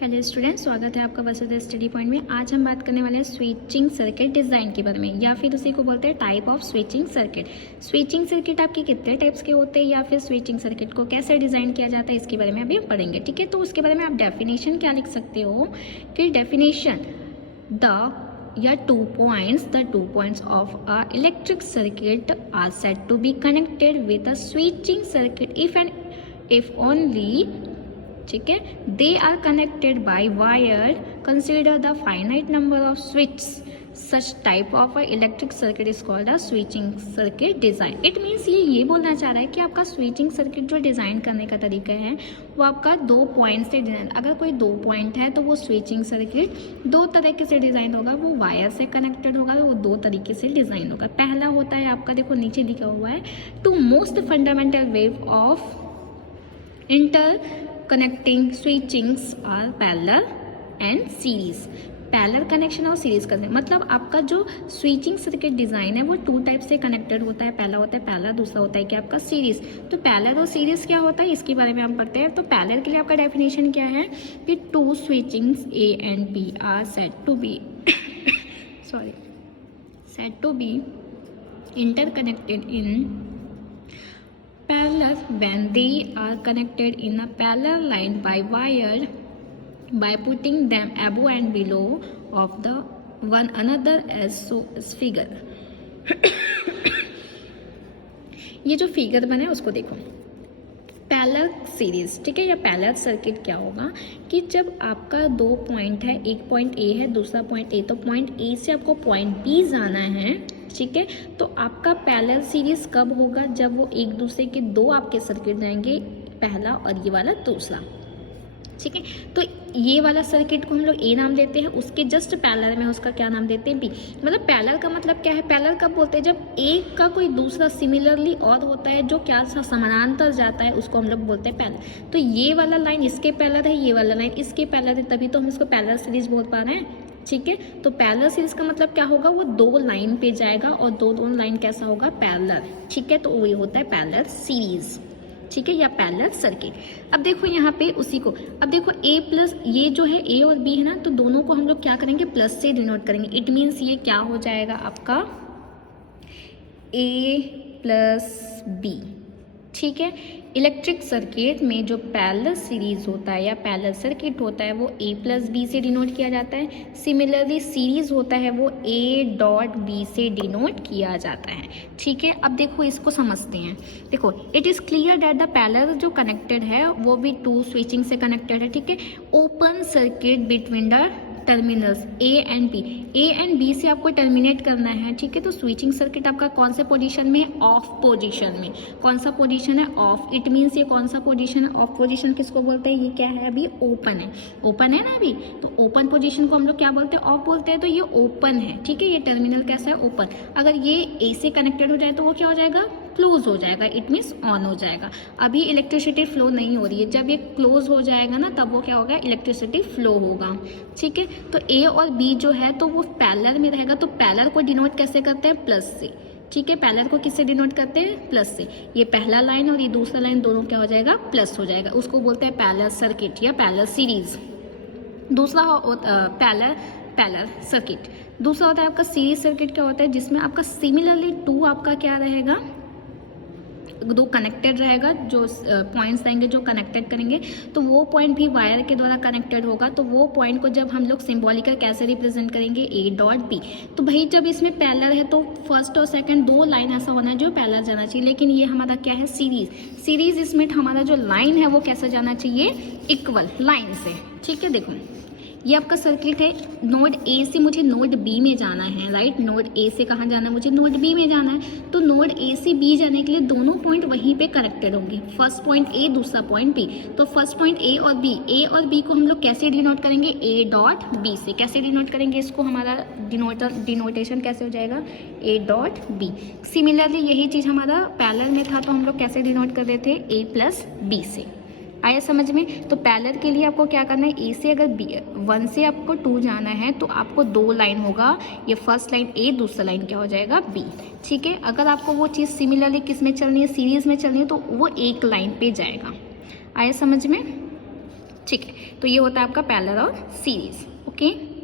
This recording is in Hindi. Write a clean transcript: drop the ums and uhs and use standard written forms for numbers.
हेलो स्टूडेंट, स्वागत है आपका वसुधा स्टडी पॉइंट में। आज हम बात करने वाले हैं स्विचिंग सर्किट डिज़ाइन के बारे में, या फिर उसी को बोलते हैं type of switching circuit. Switching circuit आपके कितने टाइप्स के होते हैं या फिर स्विचिंग सर्किट को कैसे डिज़ाइन किया जाता है, इसके बारे में अभी हम पढ़ेंगे। ठीक है, तो उसके बारे में आप डेफिनेशन क्या लिख सकते हो कि डेफिनेशन या 2 points, the 2 points of a electric circuit are said to be connected with a switching circuit if only, ठीक है, they are connected by wire. Consider the finite number of switch such type of a electric circuit is called a switching circuit design. It means ये बोलना चाह रहा है कि आपका स्विचिंग सर्किट जो डिज़ाइन करने का तरीका है वो आपका 2 पॉइंट से डिज़ाइन। अगर कोई 2 पॉइंट है तो वो स्विचिंग सर्किट 2 तरीके से डिज़ाइन होगा। वो वायर से कनेक्टेड होगा, वो 2 तरीके से डिज़ाइन होगा। पहला होता है आपका, देखो नीचे लिखा हुआ है, two most fundamental ways of interconnecting switchings are parallel and series. Parallel connection और सीरीज करने मतलब आपका जो स्विचिंग सर्किट डिज़ाइन है वो 2 टाइप से कनेक्टेड होता है। पहला होता है पैरेलल, दूसरा होता है कि आपका सीरीज। तो पैरेलल और सीरीज क्या होता है इसके बारे में हम पढ़ते हैं। तो पैरेलल के लिए आपका डेफिनेशन क्या है कि 2 switchings A and B are said to be interconnected in parallel when they are connected in a parallel line by wire by putting them above and below of the one another as so as figure। ये जो फिगर बना है उसको देखो, पैरेलल सीरीज, ठीक है, या पैरेलल सर्किट क्या होगा कि जब आपका 2 पॉइंट है, एक पॉइंट A है, दूसरा पॉइंट A, तो पॉइंट A से आपको पॉइंट B जाना है, ठीक है। तो आपका पैरेलल सीरीज कब होगा, जब वो एक दूसरे के 2 आपके सर्किट रहेंगे, पहला और ये वाला दूसरा, ठीक है। तो ये वाला सर्किट को हम लोग A नाम देते हैं, उसके जस्ट पैरेलल में उसका क्या नाम देते हैं B। मतलब पैरेलल का मतलब क्या है, पैरेलल कब बोलते हैं जब एक का कोई दूसरा सिमिलरली और होता है, जो क्या समानांतर जाता है, उसको हम लोग बोलते हैं पैरेलल। तो ये वाला लाइन इसके पैरेलल है, ये वाला लाइन इसके पैरेलल है, तभी तो हम इसको पैरेलल सीरीज बोल पा रहे हैं, ठीक है। तो पैरेलल सीरीज का मतलब क्या होगा, वो 2 लाइन पे जाएगा और 2 लाइन कैसा होगा, पैरेलल, ठीक है। तो वही होता है पैरेलल सीरीज, ठीक है, या पैरेलल सर्किट। अब देखो यहाँ पे उसी को, अब देखो A प्लस, ये जो है A और B है ना, तो दोनों को हम लोग क्या करेंगे, प्लस से डिनोट करेंगे। इट मीन्स ये क्या हो जाएगा आपका A प्लस B, ठीक है। इलेक्ट्रिक सर्किट में जो पैरेलल सीरीज होता है या पैरेलल सर्किट होता है वो A प्लस B से डिनोट किया जाता है। सिमिलरली सीरीज होता है वो A डॉट B से डिनोट किया जाता है, ठीक है। अब देखो इसको समझते हैं। देखो, it is clear that the parallel जो कनेक्टेड है वो भी 2 स्विचिंग से कनेक्टेड है, ठीक है। Open circuit between the terminals A and B, A and B से आपको टर्मिनेट करना है, ठीक है। तो स्विचिंग सर्किट आपका कौन से पोजीशन में है, ऑफ पोजीशन में। कौन सा पोजीशन है, ऑफ। इट मीन्स ये कौन सा पोजीशन है, ऑफ पोजीशन किसको बोलते हैं, ये क्या है, अभी ओपन है, ओपन है ना अभी। तो ओपन पोजीशन को हम लोग क्या बोलते हैं, ऑफ बोलते हैं। तो ये ओपन है, ठीक है, ये टर्मिनल कैसा है, ओपन। अगर ये A से कनेक्टेड हो जाए तो वो क्या हो जाएगा, क्लोज हो जाएगा, इट मीन्स ऑन हो जाएगा। अभी इलेक्ट्रिसिटी फ्लो नहीं हो रही है, जब ये क्लोज हो जाएगा ना तब वो क्या होगा, इलेक्ट्रिसिटी फ्लो होगा, ठीक है। तो A और B जो है तो वो पैरेलल में रहेगा। तो पैरेलल को डिनोट कैसे करते हैं, प्लस से, ठीक है। पैरेलल को किससे डिनोट करते हैं, प्लस से। ये पहला लाइन और ये दूसरा लाइन दोनों क्या हो जाएगा, प्लस हो जाएगा, उसको बोलते हैं पैरेलल सर्किट या पैरेलल सीरीज। दूसरा पैरेलल सर्किट। दूसरा होता है आपका सीरीज सर्किट। क्या होता है, जिसमें आपका सिमिलरली 2 आपका क्या रहेगा, 2 कनेक्टेड रहेगा, जो पॉइंट्स आएंगे जो कनेक्टेड करेंगे, तो वो पॉइंट भी वायर के द्वारा कनेक्टेड होगा। तो वो पॉइंट को जब हम लोग सिंबॉलिकल कैसे रिप्रेजेंट करेंगे, A डॉट B। तो भाई जब इसमें पैरेलल है तो फर्स्ट और सेकंड 2 लाइन ऐसा होना है जो पैरेलल जाना चाहिए, लेकिन ये हमारा क्या है, सीरीज। इसमें हमारा जो लाइन है वो कैसे जाना चाहिए, इक्वल लाइन से, ठीक है। देखो ये आपका सर्किट है, नोड A से मुझे नोड B में जाना है, राइट। नोड A से कहाँ जाना है, मुझे नोड B में जाना है। तो नोड A से B जाने के लिए दोनों पॉइंट वहीं पे कनेक्टेड होंगे, फर्स्ट पॉइंट A, दूसरा पॉइंट B। तो फर्स्ट पॉइंट A और B को हम लोग कैसे डिनोट करेंगे, A डॉट B से। कैसे डिनोट करेंगे इसको, हमारा डिनोटेशन कैसे हो जाएगा, A डॉट B। सिमिलरली यही चीज़ हमारा पैरेलल में था, तो हम लोग कैसे डिनोट कर रहे थे, A प्लस B से। आया समझ में। तो पैरेलल के लिए आपको क्या करना है, ए से अगर 1 से आपको 2 जाना है तो आपको 2 लाइन होगा, ये फर्स्ट लाइन ए, दूसरा लाइन क्या हो जाएगा बी, ठीक है। अगर आपको वो चीज़ सिमिलरली किस में चलनी है, सीरीज में चलनी है, तो वो एक लाइन पे जाएगा। आया समझ में, ठीक है, तो ये होता है आपका पैरेलल और सीरीज। ओके।